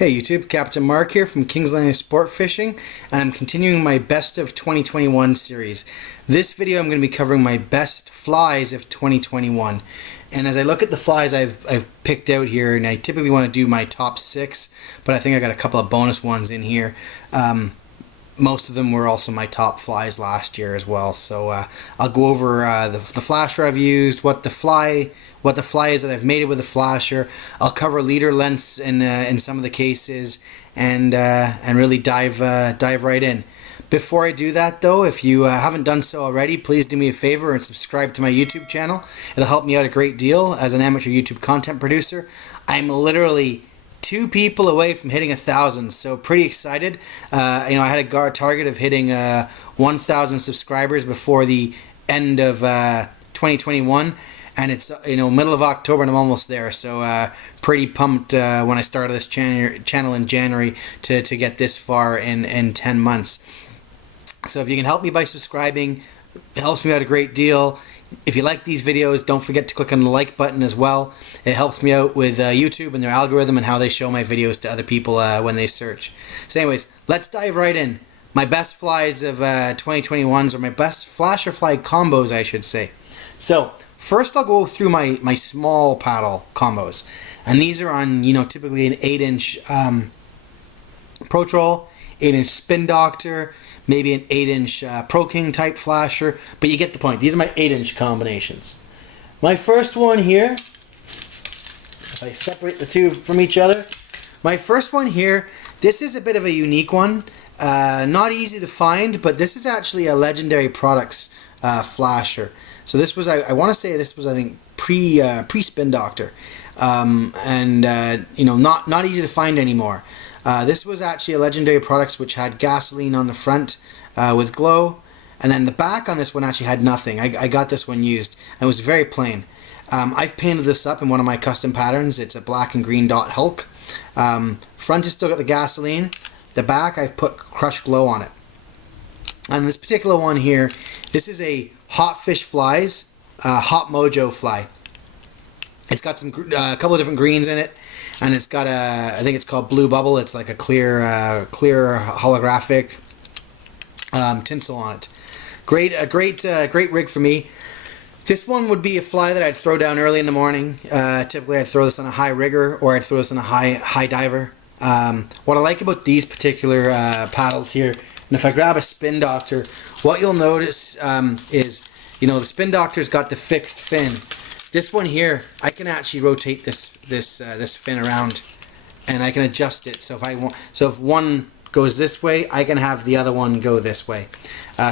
Hey YouTube, Captain Marc here from Kingsland Sport Fishing, and I'm continuing my Best of 2021 series. This video I'm going to be covering my best flies of 2021. And as I look at the flies I've picked out here, and I typically want to do my top 6, but I think I got a couple of bonus ones in here. Most of them were also my top flies last year as well. So I'll go over the flasher I've used, what the fly is that I've mated with the flasher. I'll cover leader lengths in some of the cases, and really dive right in. Before I do that though, if you haven't done so already, please do me a favor and subscribe to my YouTube channel. It'll help me out a great deal as an amateur YouTube content producer. I'm literally 2 people away from hitting 1,000, so pretty excited. I had a target of hitting 1,000 subscribers before the end of 2021, and it's middle of October and I'm almost there. So pretty pumped when I started this channel in January to get this far in 10 months. So if you can help me by subscribing, it helps me out a great deal. If you like these videos, don't forget to click on the like button as well. It helps me out with YouTube and their algorithm and how they show my videos to other people when they search. So anyways, let's dive right in. My best flies of 2021s, or my best flasher fly combos, I should say. So first I'll go through my small paddle combos. And these are on, typically an 8-inch Pro Troll, 8-inch Spin Doctor, maybe an 8-inch Pro King type flasher, but you get the point. These are my 8-inch combinations. My first one here, if I separate the two from each other, my first one here, this is a bit of a unique one. Not easy to find, but this is actually a Legendary Products flasher. So this was, I want to say this was, I think, pre Spin Doctor, and not easy to find anymore. This was actually a Legendary Products which had gasoline on the front with glow, and then the back on this one actually had nothing. I got this one used, and it was very plain. I've painted this up in one of my custom patterns. It's a black and green dot Hulk. Front is still got the gasoline. The back I've put crushed glow on it. And this particular one here, this is a Hot Fish Flies Hot Mojo fly. It's got a couple of different greens in it, and it's got I think it's called Blue Bubble. It's like a clear holographic tinsel on it. Great rig for me. This one would be a fly that I'd throw down early in the morning. Typically I'd throw this on a high rigger, or I'd throw this on a high diver. What I like about these particular paddles here, and if I grab a Spin Doctor, what you'll notice is, the Spin Doctor's got the fixed fin. This one here, I can actually rotate this fin around, and I can adjust it. So if one goes this way, I can have the other one go this way.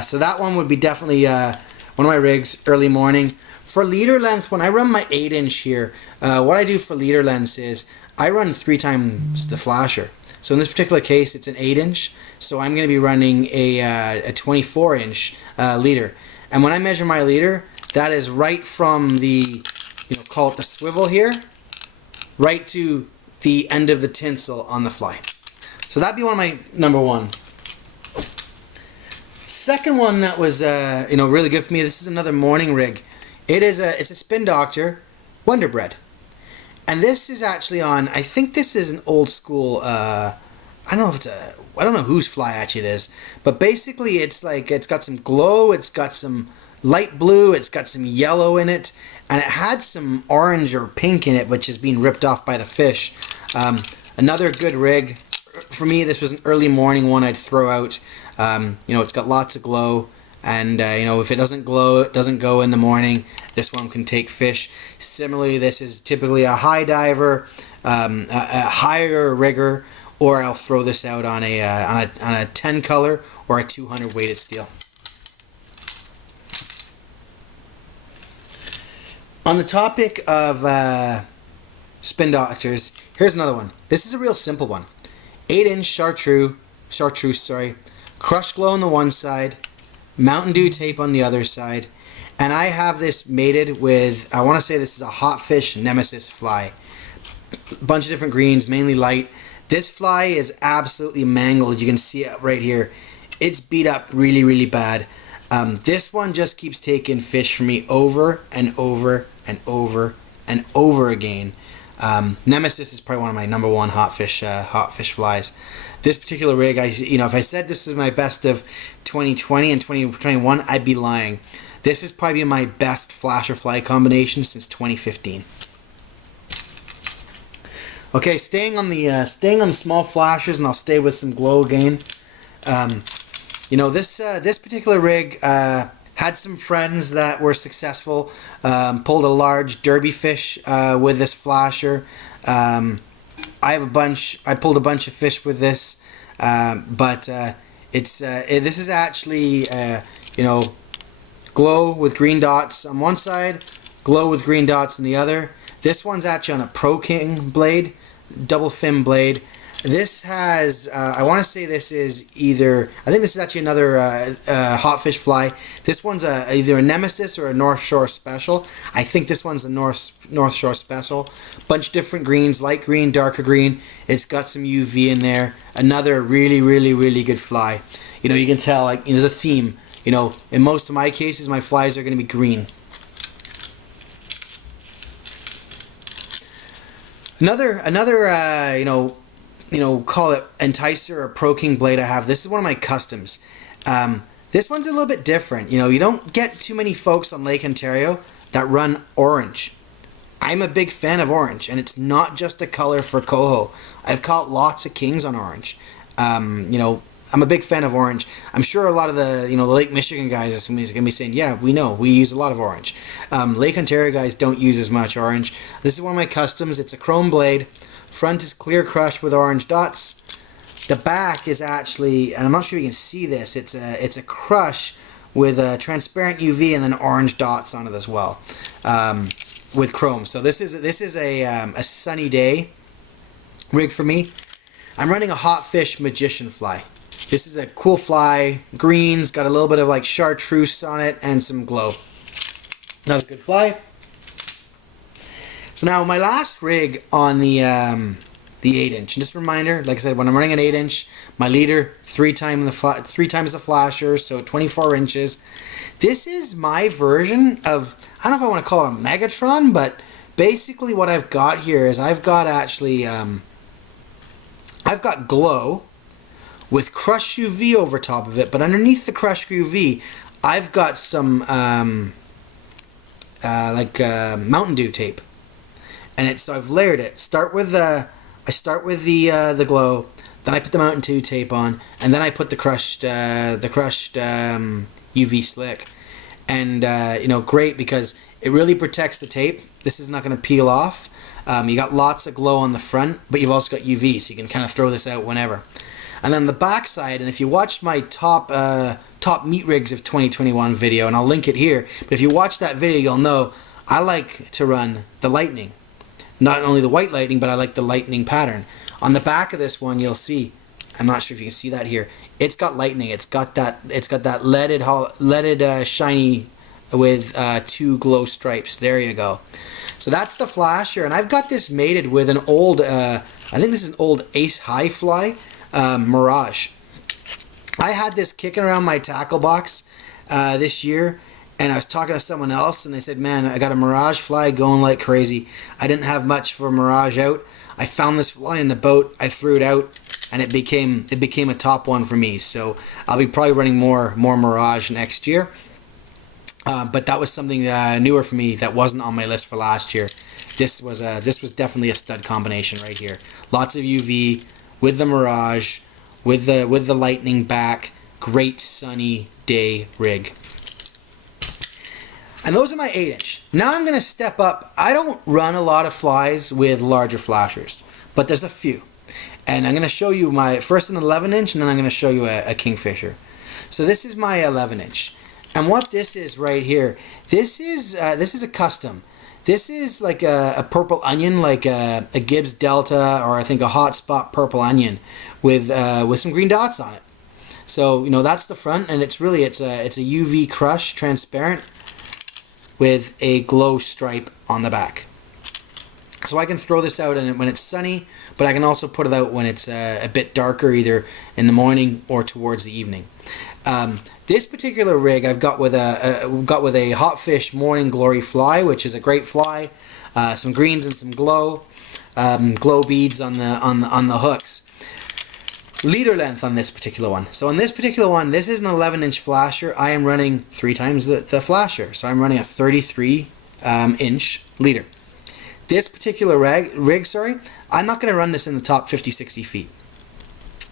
So that one would be definitely one of my rigs early morning. For leader length, when I run my 8-inch here, what I do for leader lengths is I run 3 times the flasher. So in this particular case, it's an 8-inch. So I'm going to be running a 24-inch leader. And when I measure my leader, that is right from the, call it the swivel here, right to the end of the tinsel on the fly. So that'd be one of my number one. Second one that was really good for me. This is another morning rig. It's a Spin Doctor Wonder Bread, and this is actually on. I think this is an old school. I don't know whose fly actually it is, but basically it's got some glow. It's got some light blue. It's got some yellow in it, and it had some orange or pink in it, which is being ripped off by the fish. Another good rig for me. This was an early morning one I'd throw out. It's got lots of glow, and if it doesn't glow, it doesn't go in the morning. This one can take fish. Similarly, this is typically a high diver, a higher rigger, or I'll throw this out on a 10 color or a 200 weighted steel. On the topic of Spin Doctors, here's another one. This is a real simple one. 8-inch chartreuse, crushed glow on the one side, Mountain Dew tape on the other side, and I have this mated with, I want to say this is a Hot Fish Nemesis fly. A bunch of different greens, mainly light. This fly is absolutely mangled. You can see it right here. It's beat up really, really bad. This one just keeps taking fish for me over and over and over and over again. Nemesis is probably one of my number one hot fish flies. This particular rig, if I said this is my best of 2020 and 2021, I'd be lying. This is probably my best flasher fly combination since 2015. Okay, staying on the small flashers, and I'll stay with some glow again. This particular rig had some friends that were successful. Pulled a large derby fish with this flasher. I pulled a bunch of fish with this, but this is actually glow with green dots on one side, glow with green dots on the other. This one's actually on a Pro King blade, double fin blade. This has, I want to say this is I think this is actually another hot fish fly. This one's either a Nemesis or a North Shore Special. I think this one's a North Shore Special. Bunch of different greens, light green, darker green. It's got some UV in there. Another really, really, really good fly. You can tell, there's a theme. In most of my cases, my flies are going to be green. Another call it enticer or Pro King blade I have. This is one of my customs. This one's a little bit different. You don't get too many folks on Lake Ontario that run orange. I'm a big fan of orange, and it's not just a color for coho. I've caught lots of kings on orange. I'm a big fan of orange. I'm sure a lot of the Lake Michigan guys are going to be saying, yeah, we know, we use a lot of orange. Lake Ontario guys don't use as much orange. This is one of my customs. It's a chrome blade. Front is clear crushed with orange dots. The back is actually, and I'm not sure you can see this, it's a crush with a transparent UV and then orange dots on it as well, with chrome. So this is a sunny day rig for me. I'm running a hot fish magician fly. This is a cool fly, greens, got a little bit of like chartreuse on it and some glow. Another good fly. So now my last rig on the 8-inch. Just a reminder, like I said, when I'm running an 8-inch, my leader three times the flasher, so 24 inches. This is my version of, I don't know if I want to call it a Megatron, but basically what I've got here is I've got glow with crushed UV over top of it, but underneath the crushed UV, I've got some Mountain Dew tape. And so I've layered it. I start with the glow, then I put the Mountain Dew tape on, and then I put the crushed UV slick. And great because it really protects the tape. This is not going to peel off. You got lots of glow on the front, but you've also got UV, so you can kind of throw this out whenever. And then the back side, and if you watch my top meat rigs of 2021 video, and I'll link it here, but if you watch that video, you'll know I like to run the lightning. Not only the white lightning, but I like the lightning pattern. On the back of this one, you'll see, I'm not sure if you can see that here, it's got lightning. It's got that leaded shiny with 2 glow stripes. There you go. So that's the flasher, and I've got this mated with an old, I think this is an old Ace High Fly Mirage. I had this kicking around my tackle box this year, and I was talking to someone else, and they said, man, I got a Mirage fly going like crazy. I didn't have much for Mirage out. I found this fly in the boat, I threw it out, and it became a top one for me. So I'll be probably running more Mirage next year. But that was something newer for me that wasn't on my list for last year. This was definitely a stud combination right here. Lots of UV with the Mirage, with the lightning back. Great sunny day rig. And those are my 8-inch. Now I'm going to step up. I don't run a lot of flies with larger flashers, but there's a few. And I'm going to show you my first an 11-inch, and then I'm going to show you a Kingfisher. So this is my 11-inch. And what this is right here, this is a custom. This is like a purple onion, like a Gibbs Delta, or I think a Hotspot purple onion with some green dots on it. So that's the front, and it's a UV crush, transparent, with a glow stripe on the back. So I can throw this out when it's sunny, but I can also put it out when it's a bit darker, either in the morning or towards the evening. This particular rig I've got with a Hot Fish Morning Glory fly, which is a great fly, some greens and some glow. glow beads on the hooks. Leader length on this particular one. So on this particular one, this is an 11-inch flasher. I am running 3 times the flasher. So I'm running a 33-inch leader. This particular rig, I'm not going to run this in the top 50-60 feet.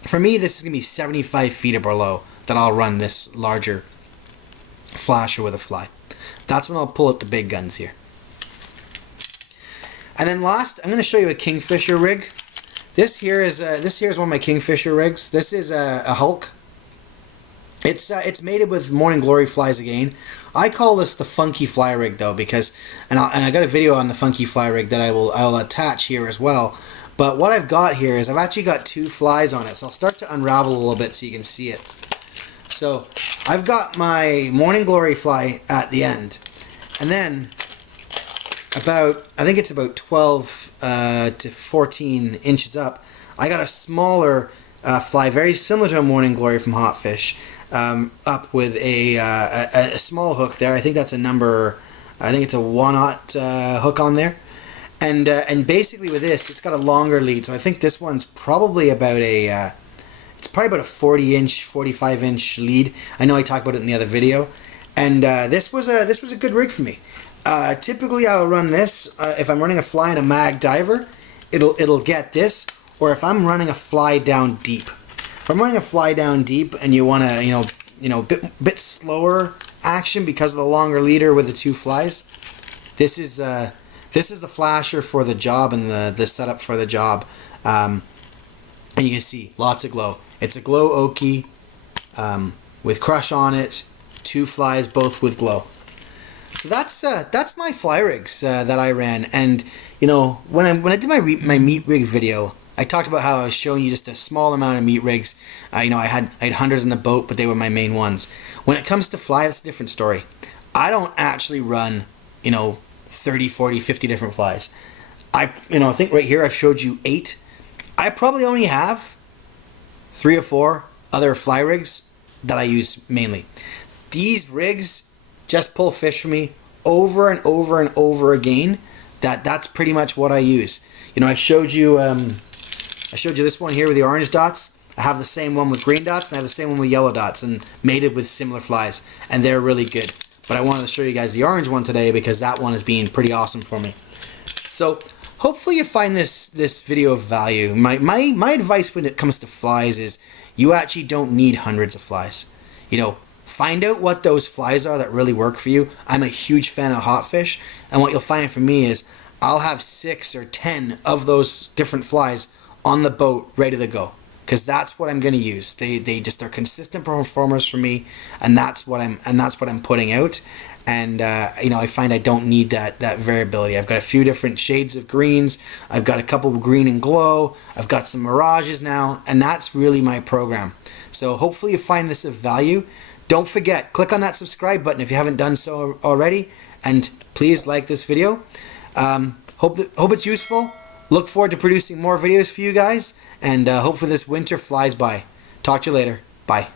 For me, this is going to be 75 feet or below that I'll run this larger flasher with a fly. That's when I'll pull out the big guns here. And then last, I'm going to show you a Kingfisher rig. This here is one of my Kingfisher rigs. This is a Hulk. It's mated with Morning Glory flies again. I call this the Funky Fly Rig though, because I got a video on the Funky Fly Rig that I'll attach here as well. But what I've got here is I've actually got 2 flies on it, so I'll start to unravel a little bit so you can see it. So I've got my Morning Glory fly at the end, and then I think it's about 12 to 14 inches up, I got a smaller fly, very similar to a Morning Glory from Hot Fish, up with a small hook there. I think that's a number, I think it's a 1/0 hook on there. And basically with this, it's got a longer lead, so I think this one's probably about a 40-inch, 45-inch lead. I know I talked about it in the other video, and this was a good rig for me. Typically, I'll run this if I'm running a fly in a mag diver. It'll get this, or if I'm running a fly down deep. If I'm running a fly down deep and you want to bit slower action because of the longer leader with the 2 flies, this is the flasher for the job and the setup for the job. And you can see lots of glow. It's a glow okie with crush on it, 2 flies, both with glow. So that's my fly rigs that I ran. And when I did my meat rig video, I talked about how I was showing you just a small amount of meat rigs. I had hundreds in the boat, but they were my main ones. When it comes to fly, that's a different story. I don't actually run 30, 40, 50 different flies. I think right here I've showed you 8. I probably only have 3 or 4 other fly rigs that I use mainly. These rigs just pull fish for me over and over and over again. That's pretty much what I use. I showed you this one here with the orange dots. I have the same one with green dots, and I have the same one with yellow dots, and mated with similar flies, and they're really good. But I wanted to show you guys the orange one today because that one is being pretty awesome for me. So hopefully you find this video of value. My advice when it comes to flies is you actually don't need hundreds of flies. Find out what those flies are that really work for you. I'm a huge fan of Hot Fish, and what you'll find from me is I'll have 6 or 10 of those different flies on the boat ready to go, because that's what I'm going to use. They just are consistent performers for me, and that's what I'm putting out. And I find I don't need that variability. I've got a few different shades of greens. I've got a couple of green and glow. I've got some mirages now, and that's really my program. So hopefully you find this of value. Don't forget, click on that subscribe button if you haven't done so already, and please like this video. Hope it's useful. Look forward to producing more videos for you guys, and hopefully this winter flies by. Talk to you later. Bye.